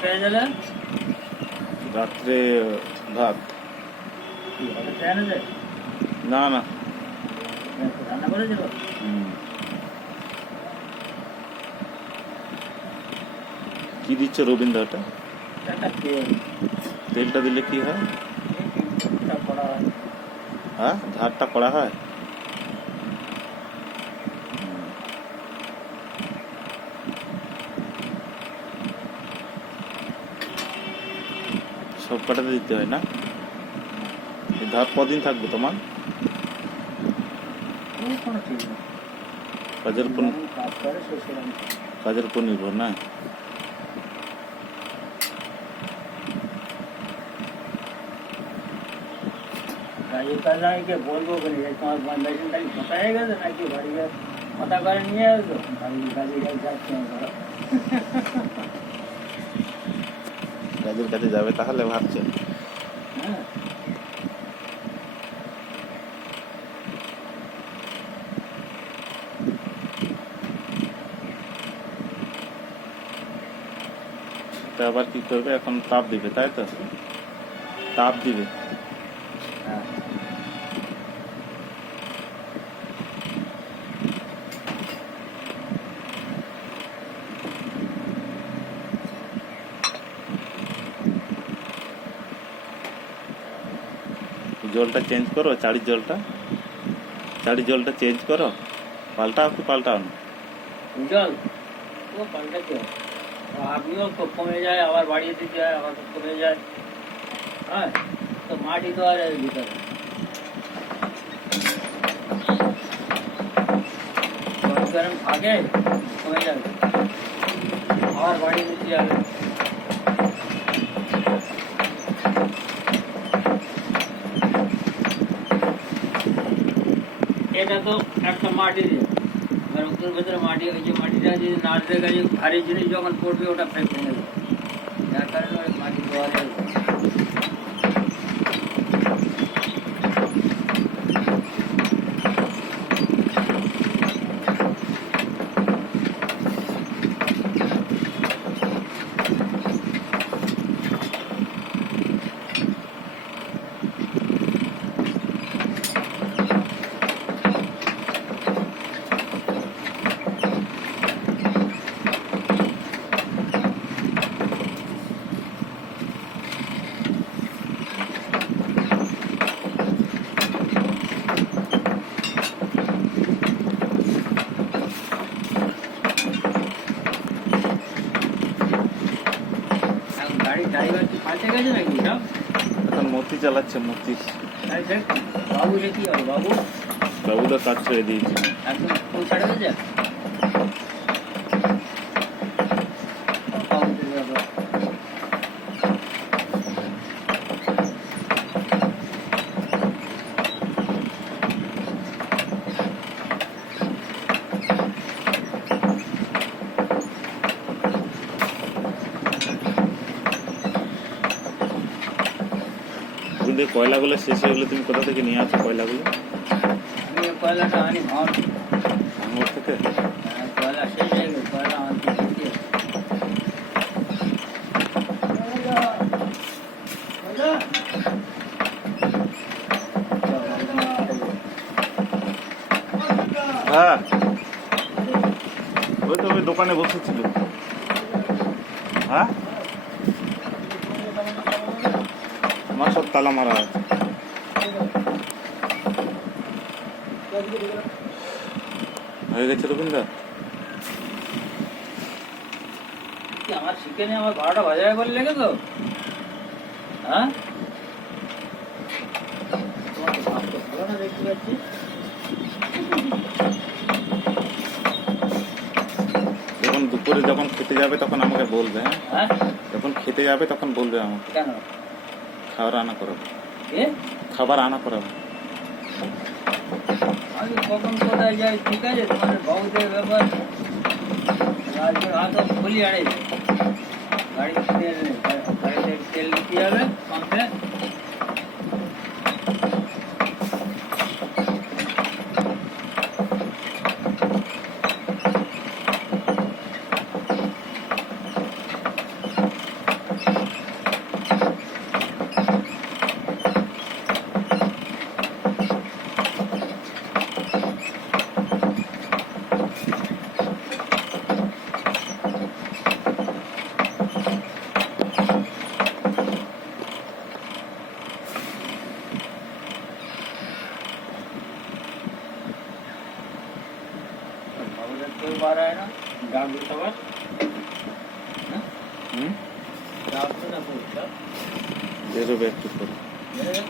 খেয়ে গেলে রাত্রে ভাত। ট্রেনে যায় না না, রান্না করে দেবো। কি দিচ্ছে রবীন্দ্র ওটা? একটা তেল তেলটা দিলে কি হয়? করা হয়। হ্যাঁ, ধারটা করা হয়। সব কাটাতে দিতে হয় না? এই ধার কদিন থাকবে তোমার? কোনো ঠিক নেই, কাজের উপর, কাজ করে শেষ করে আমি কাজের উপর নির্ভর না? কাজের কাজ আমি কে বলবো বলি তোমার বন্ধাইছেন তাহলে কথা হয়ে গেছে নাকি বাড়ি গিয়ে কথা করে নিয়ে আসবো বাড়ি কাজে কাজ যাচ্ছি আমি ধরো। কাজের কাছে যাবে তাহলে ভাবছে। হ্যাঁ তা আবার কি করবে এখন? তাপ দিবে তাই তো? তাপ দিবে। হ্যাঁ জলটা চেঞ্জ করো, চাড়ির জলটা, চাড়ির জলটা চেঞ্জ করো। পাল্টাও কি পাল্টাও না? জল ও পাল্টাতে হবে। আপনিও কমে যায় আবার বাড়িয়ে দিতে যায় আবার কমে যায়। হ্যাঁ তো মাটি তো আর এর ভিতরে গরম থাকে কমে যাবে আবার বাড়িয়ে দিতে যাবে। এটা তো একটা মাটি দিয়ে রক্তের ভেতরে মাটি, ওই যে মাটিটা যদি নাড়তে গেছে ভারী জিনিস যখন পড়বে ওটা ফেক ভেঙে যাবে, যার কারণে ওই মাটি দেওয়া যায়। এখন গাড়ির ড্রাইভার কি পাল্টে গেছে নাকি সব? এখন মূর্তি চালাচ্ছে, মূর্তি। বাবু রে কি হবে বাবু? বাবুরা কাজ ছেড়ে দিয়েছে। একদম ফুল ছাড়া হয়ে বাবুদের ব্যাপার। কিন্তু এই কয়লাগুলো শেষ হয়ে গেলে তুমি কোথা থেকে নিয়ে আসো কয়লাগুলো? আমি ওই কয়লাটা আনি ভাঙর ভাঙড় থেকে? কয়লা শেষ হয়ে গেল, কয়লা আনতে দিতে হবে। হ্যাঁ, ওই তো ওই দোকানে বসেছিল। হ্যাঁ, আমার সব তালা মারা আছে। হয়ে গেছে রবীন্দ্র? কি আমার শিখে নিয়ে আমার 12টা বাজারে করে লেগে তো। হ্যাঁ তোমার তো ভাব তো ভালো না দেখতে পাচ্ছি। যখন দুপুরে যখন খেতে যাবে তখন আমাকে বলবে। হ্যাঁ, হ্যাঁ যখন খেতে যাবে তখন বলবে আমাকে। কেন? খাবার আনা করাবো, এ খাবার আনা করাবো। আমি কখন কোথায় যাই ঠিক আছে, তোমার বাবুদের ব্যাপার রাজ্যের হাত খুলি আড়ে গাড়িতে তেল নেই, গাড়িতে তেল নিতে যাবে পাম্পে। कोई बार आए ना डाक दो सवार হুম डाक दो ना कोई বেরোবে একটু পরে मेरे